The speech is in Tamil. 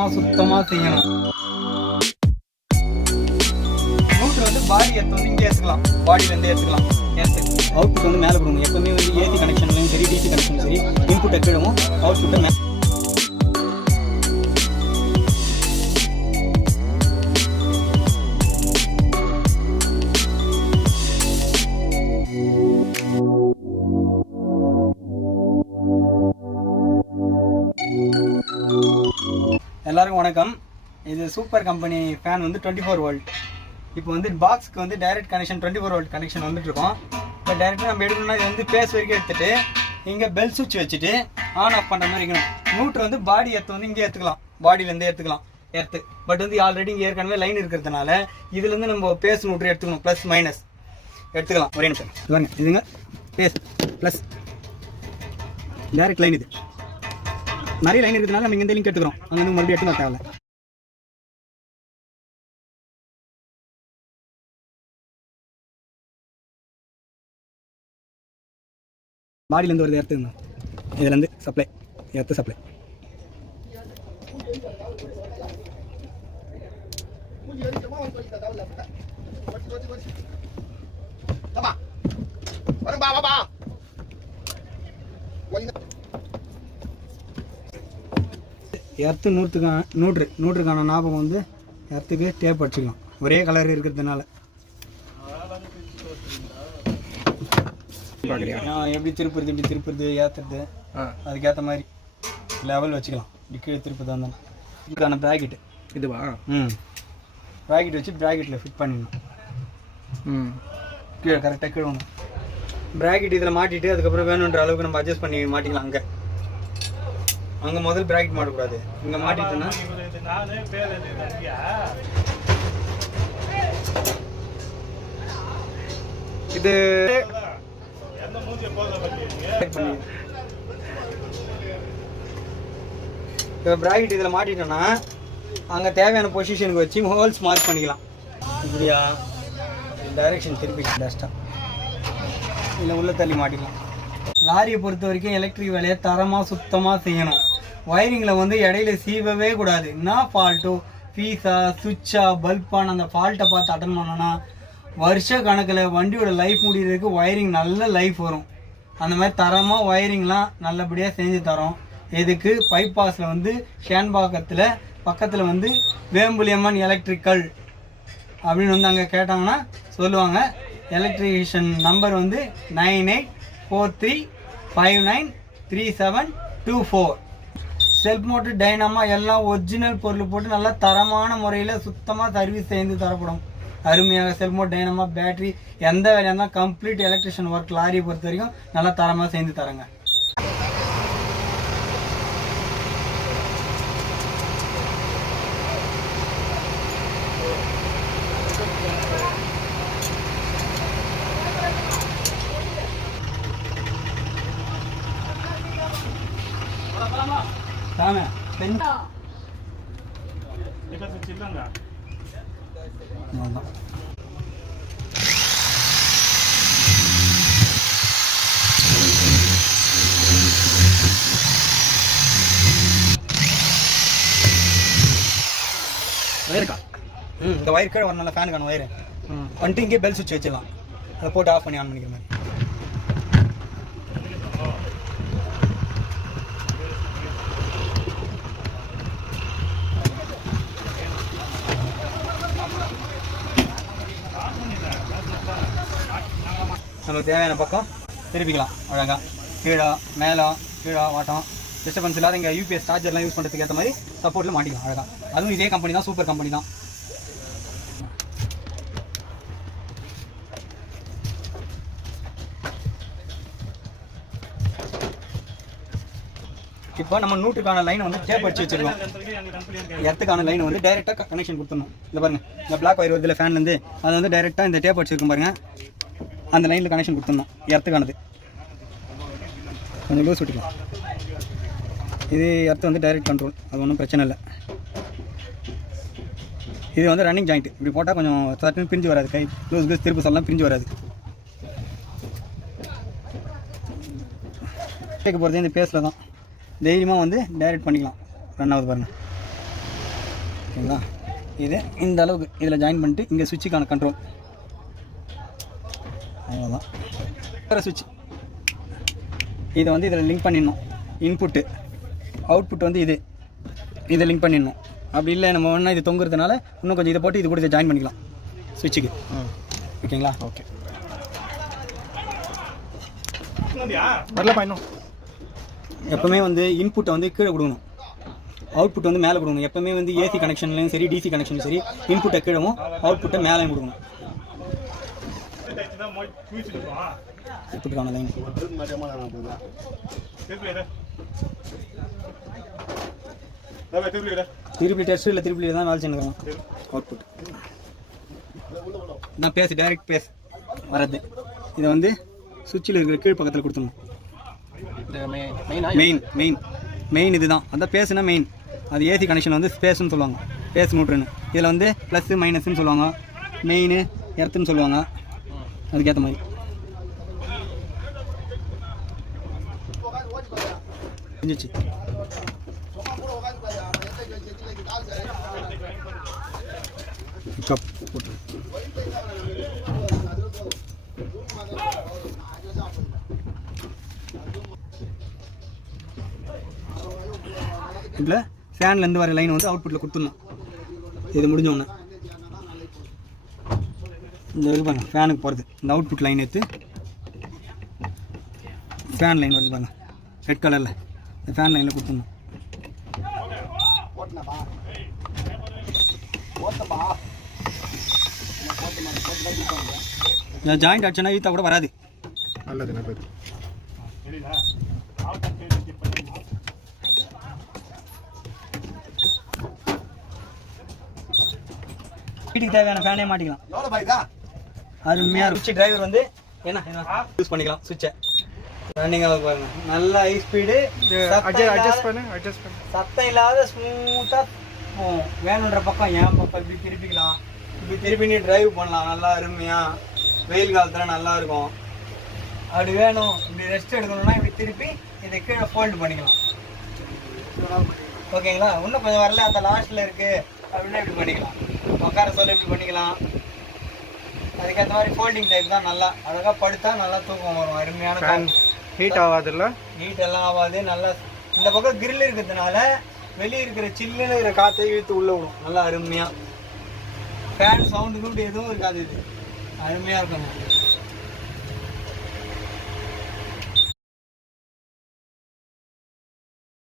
தரமாக சுத்தமாக செய்யணும். ரூட்ரு வந்து பாடி எர்த் வந்து இங்கே ஏற்றுக்கலாம், பாடியிலேருந்து ஏற்றுக்கலாம். அவுட்புட் வந்து மேலே கொடுங்க. எப்பவுமே வந்து ஏசி கனெக்ஷன்லையும் சரி டிசி கனெக்ஷனும் சரி இன்புட் எக்கிடுவோம், அவுட்புட்டை மேலே. எல்லாருக்கும் வணக்கம். இது சூப்பர் கம்பெனி ஃபேன் வந்து 24 வோல்ட். இப்போ வந்து பாக்ஸுக்கு வந்து டைரக்ட் கனெக்ஷன் 24 வோல்ட் கனெக்ஷன் வந்துட்டுருக்கோம். இப்போ டைரெக்டாக நம்ம எடுக்கணும்னா இது வந்து பேஸ் வரைக்கும் எடுத்துகிட்டு இங்கே பெல் சுவிட்ச் வச்சுட்டு ஆன் ஆஃப் பண்ணுற மாதிரி இருக்கணும். நியூட்ரு வந்து பாடி எர்த் வந்து இங்கே ஏற்றுக்கலாம், பாடியிலேருந்து ஏற்றுக்கலாம் எர்த்து. பட் வந்து ஆல்ரெடி இங்கே ஏற்கனவே லைன் இருக்கிறதுனால இதுலேருந்து நம்ம பேஸ் நியூட்ரு எடுத்துக்கணும், ப்ளஸ் மைனஸ் எடுத்துக்கலாம். ஒரே நிமிஷம் பாருங்க, இதுங்க பேஸ் ப்ளஸ் டைரக்ட் லைன். இது நிறைய லைன் இருக்கிறதுனால நம்ம இந்த லிங்க் எடுத்துக்கிறோம், அங்கே வந்து மறுபடியும் எடுத்துக்க தேவை. பாடியிலேருந்து வருது எர்த்து, இதுலேருந்து சப்ளை எர்த்து சப்ளை. எர்த்து நூற்றுக்கான ஞாபகம் வந்து எர்த்துக்கு டேப் அடிச்சுக்கலாம், ஒரே கலர் இருக்கிறதுனால. எப்படி திருப்புறது ஏற்றுறது அதுக்கேற்ற மாதிரி லெவல் வச்சுக்கலாம். கீழே திருப்பதாக இருந்தாலும் இதுக்கான ப்ராக்கெட்டு இதுவா, ப்ராக்கெட் வச்சு ப்ராக்கெட்டில் ஃபிட் பண்ணிடணும். கீழே கரெக்டாக கீழே ஒன்று ப்ராக்கெட் இதில் மாட்டிட்டு அதுக்கப்புறம் வேணுன்ற அளவுக்கு நம்ம அட்ஜஸ்ட் பண்ணி மாட்டிக்கலாம். அங்கே முதல் ப்ராக்கெட் மாட்டக்கூடாது, இங்கே மாட்டிட்டோன்னா இது ப்ராக்கெட் இதில் மாட்டிட்டோன்னா அங்கே தேவையான பொசிஷனுக்கு வச்சு ஹோல்ஸ் மார்க் பண்ணிக்கலாம். இப்படியா டைரெக்ஷன் திருப்பி லாஸ்ட்டாக இல்லை உள்ள தள்ளி மாட்டிக்கலாம். லாரியை பொறுத்த வரைக்கும் எலக்ட்ரிக் வேலையை தரமாக சுத்தமாக செய்யணும். ஒயரிங்கில் வந்து இடையில சீவவே கூடாது. என்ன ஃபால்ட்டோ ஃபீஸா சுவிட்சா பல்பான அந்த ஃபால்ட்டை பார்த்து அட்டன் பண்ணோன்னா வருஷ கணக்கில் வண்டியோட லைஃப் முடிகிறதுக்கு ஒயரிங் நல்ல லைஃப் வரும். அந்த மாதிரி தரமாக ஒயரிங்லாம் நல்லபடியாக செஞ்சு தரோம். இதுக்கு பைபாஸில் வந்து ஷேன்பாக்கத்தில் பக்கத்தில் வந்து வேம்புலியம்மன் எலக்ட்ரிக்கல் அப்படின்னு வந்து அங்கே கேட்டாங்கன்னா சொல்லுவாங்க. எலக்ட்ரிஷியன் நம்பர் வந்து 9843593724. செல்ஃப் மோட்டர் டைனாமா எல்லாம் ஒரிஜினல் பொருள் போட்டு நல்லா தரமான முறையில் சுத்தமாக சர்வீஸ் செய்து தரப்படும். அருமையாக செல்ஃப் மோட்டர் டைனாமா பேட்டரி எந்த வேலையாக இருந்தால் கம்ப்ளீட் எலக்ட்ரிஷியன் ஒர்க் லாரியை பொறுத்த வரைக்கும் நல்லா தரமாக செஞ்சு தரங்க. இந்த வயர் கீழே வரனால ஃபேனுக்கான வயரு வந்துட்டு இங்கே பெல் சுவிட்ச் வச்சிடலாம். அதை போட்டு ஆஃப் பண்ணி ஆன் பண்ணிக்கிற மாதிரி. நமக்கு தேவையான பக்கம் திருப்பிக்கலாம். அழகாக கீழே மேலே கீழே வாட்டம் டிஸ்டர்பன்ஸ் இல்லாத இங்கே யூபிஎஸ் சார்ஜர்லாம் யூஸ் பண்ணுறதுக்கு ஏற்ற மாதிரி சப்போர்ட்டில் மாட்டிக்கலாம் அழகாக. அதுவும் இதே கம்பெனி தான், சூப்பர் கம்பெனி தான். இப்போ நம்ம நூற்றுக்கான லைனை வந்து டேப் அடிச்சு வச்சிருக்கோம். எர்த்துக்கான லைன் வந்து டைரெக்டாக கனெக்ஷன் கொடுத்துடணும். இல்லை பாருங்கள், இந்த பிளாக் ஒயர் வருதுல ஃபேன்லேருந்து அதை வந்து டைரெக்டாக இந்த டேப் அடிச்சிருக்கும் பாருங்கள், அந்த லைனில் கனெக்ஷன் கொடுத்துடணும். எர்த்துக்கானது கொஞ்சம் லூஸ் விட்டுக்கலாம். இது எர்த்து வந்து டைரெக்ட் கண்ட்ரோல், அது ஒன்றும் பிரச்சனை இல்லை. இது வந்து ரன்னிங் ஜாயிண்ட், இப்படி போட்டால் கொஞ்சம் சட்டுன்னு பிரிஞ்சு வராது. கை லூஸ் திருப்பு சொல்லலாம் பிரிஞ்சு வராது. கேட்க போகிறது இந்த பேஸில் தான் தைரியமாக வந்து டைரெக்ட் பண்ணிக்கலாம். ரன் ஆகுது பாருங்கள். ஓகேங்களா? இது இந்த அளவுக்கு இதில் ஜாயின் பண்ணிட்டு இங்கே சுவிட்சுக்கான கண்ட்ரோல் அவ்வளோதான். வேறு சுவிட்ச் இதை வந்து இதில் லிங்க் பண்ணிடணும். இன்புட்டு அவுட்புட் வந்து இதை லிங்க் பண்ணிடணும். அப்படி இல்லை நம்ம ஒன்றா இது தொங்குறதுனால இன்னும் கொஞ்சம் இதை போட்டு இது கூட இதை ஜாயின் பண்ணிக்கலாம் சுவிட்சுக்கு. ஓகேங்களா? ஓகே வரலப்பா. இன்னும் எப்போவுமே வந்து இன்புட்டை வந்து கீழே கொடுக்கணும், அவுட்புட் வந்து மேலே கொடுக்கணும். எப்போவுமே வந்து ஏசி கனெக்ஷன்லையும் சரி டிசி கனெக்ஷன்லையும் சரி இன்புட்டை கீழவும் அவுட்புட்டை மேலேயும் கொடுக்கணும். இன்புட்டுக்கான லைன் திருப்பி டெஸ்ட் இல்லை திருப்பி தான் வேலை செஞ்சுக்கலாம். அவுட்புட் நான் பேசு டைரக்ட் பேஸ் வர்றது. இதை வந்து சுவிட்சில் இருக்கிற கீழ் பக்கத்தில் கொடுத்துடணும். மெயின் இதுதான். அதான் பேசுனா மெயின். அது ஏசி கனெக்ஷன் வந்து ஸ்பேஸ்ன்னு சொல்லுவாங்க, பேஸ் நியூட்ரல்னு. இதில் வந்து ப்ளஸ்ஸு மைனஸ்ன்னு சொல்லுவாங்க, மெயின் எர்த்துன்னு சொல்லுவாங்க. அதுக்கேற்ற மாதிரி செஞ்சிச்சு. போட்டு இதில் ஃபேன்லேருந்து வர லைன் வந்து அவுட்புட்டில் கொடுத்துடணும். இது முடிஞ்சோடனே இந்த இது பாருங்க ஃபேனுக்கு போகிறது. இந்த அவுட்புட் லைன் எடுத்து ஃபேன் லைன் வருது பாருங்க ரெட் கலரில், இந்த ஃபேன் லைனில் கொடுத்துடணும். ஜாயிண்ட் அடிச்சனா ஈத்தா கூட வராது. வீட்டுக்கு தேவையான ஃபேனே மாட்டிக்கலாம். அருமையாக இருக்கும். டிரைவர் வந்து என்ன யூஸ் பண்ணிக்கலாம் சுவிட்சை. ரன்னிங் அளவுக்கு பாருங்க, நல்ல ஹை ஸ்பீடு, சத்தம் இல்லாத ஸ்மூத்தாக போகும். வேணுன்ற பக்கம் என் பக்கம் இப்படி திருப்பிக்கலாம், இப்படி திருப்பி நீ டிரைவ் பண்ணலாம். நல்லா அருமையாக வெயில் காலத்தில் நல்லா இருக்கும். அப்படி வேணும் இப்படி ரெஸ்ட் எடுக்கணும்னா இப்படி திருப்பி இதை கீழே ஃபோல்டு பண்ணிக்கலாம். ஓகேங்களா? இன்னும் கொஞ்சம் வரல அந்த லாஸ்ட்டில் இருக்குது அப்படின்னா இப்படி பண்ணிக்கலாம். உட்கார சொல்ல இப்படி பண்ணிக்கலாம். அதுக்கேற்ற மாதிரி ஃபோல்டிங் டைப் தான். நல்லா அழகாக படுத்தா நல்லா தூக்கம் வரும். அருமையான ஹீட் ஆகாதுல்ல, ஹீட் எல்லாம் ஆகாது. நல்லா இந்த பக்கம் கிரில் இருக்கிறதுனால வெளியே இருக்கிற சில்லுன்னு இருக்கிற காற்றை இழுத்து உள்ளே விடும். நல்லா அருமையாக ஃபேன் சவுண்டு கூட எதுவும் இருக்காது. இது அருமையாக இருக்கும்.